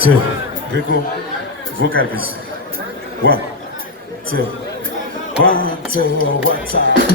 two, Rico, vocal please. One, two, one, two, one time.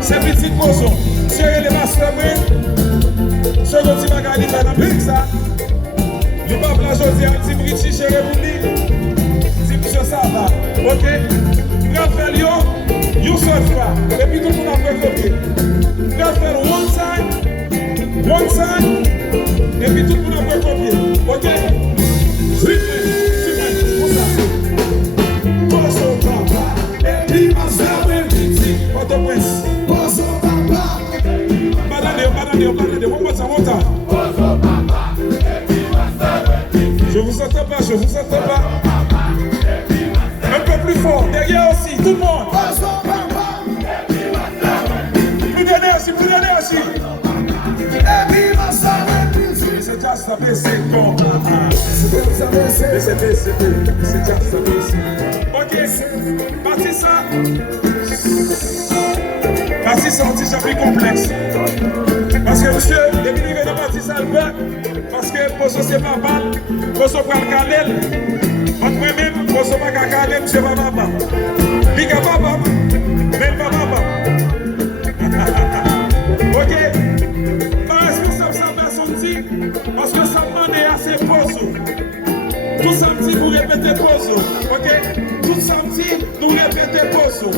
C'est petit poisson. Serrez les masses la main. bagaille dans la musique ça. Le peuple a choisi un petit british chez République. Si monsieur ça va, ok? Raphaël, you seul fois. Et puis tout le monde a fait copier. Raphaël, one time. Et puis tout le monde a fait copier. Ok? Super, pour ça. Bosso papa, et puis ma sœur, Port-au-Prince. Bosso papa. Madame, one more time. Je vous entends pas. Un peu plus fort, derrière aussi, tout le monde. Plus d'énergie. C'est déjà ça, c'est bon. C'est déjà ça. Ok, parti ça, un petit chapitre complexe. Parce que monsieur, depuis qu'il est dans parti ça, parce que pour ce c'est pas mal, pour ce pas le calel. Entre moi-même, pour ce pas calel, monsieur pas papa. Liga papa, même pas papa. Ok, pas responsable ça personne dit, parce que ça demande assez poso. Tout samedi, vous répétez poso. Ok, tout samedi, nous répétez poso.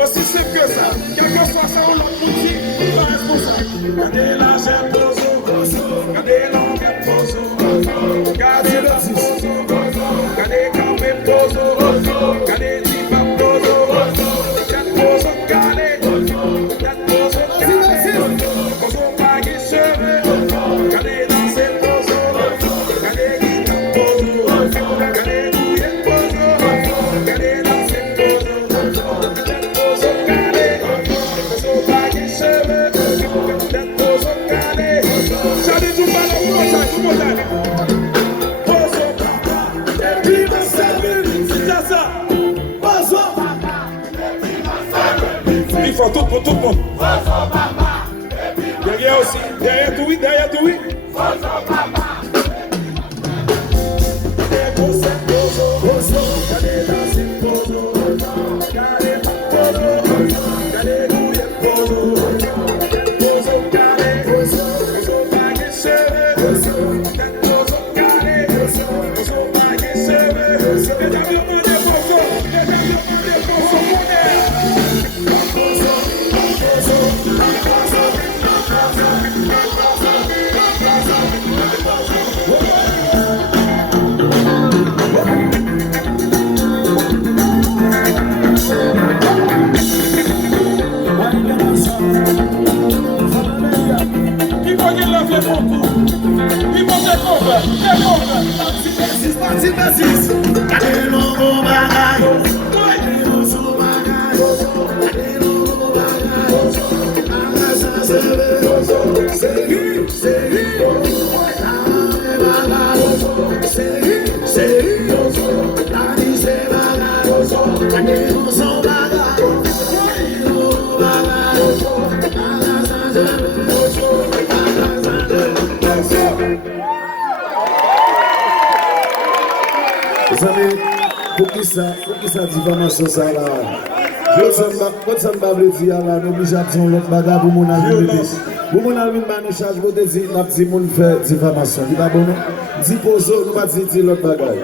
Aussi simple que ça, quel que soit ça, on l'a dit, pas responsable. Regardez l'argent poso, regardez l'anglais poso, regardez le poso, regardez quand même poso, regardez l'hiver poso, quatre poso calé, poso pas qui cheveux, regardez danser poso, regardez guitare poso, regardez douillet poso, regardez danser poso, poso calé, poso pas qui cheveux, poso calé. J'allais tout mal, tout le monde. Poso papa, et puis ma servie, c'est ça. Poso papa, et puis ma servie. Il faut tout pour tout le monde. Poso papa, et puis ma servie. Derrière aussi, derrière tout oui. Poso papa. Poso, regardez danser poso, regardez poso, regardez douillet poso, poso calé, poso pas qui cheveux, poso calé, poso pas qui cheveux, les avions de poso, Pour qui ça diffamation ça là? Je ne sais pas dire là, nous obligation l'autre bagarre pour mon avis. Pour mon avis, nous charge pour dire, nous dit mon fait diffamation. Dis pas bon, dis poso, nous pas dire l'autre bagarre.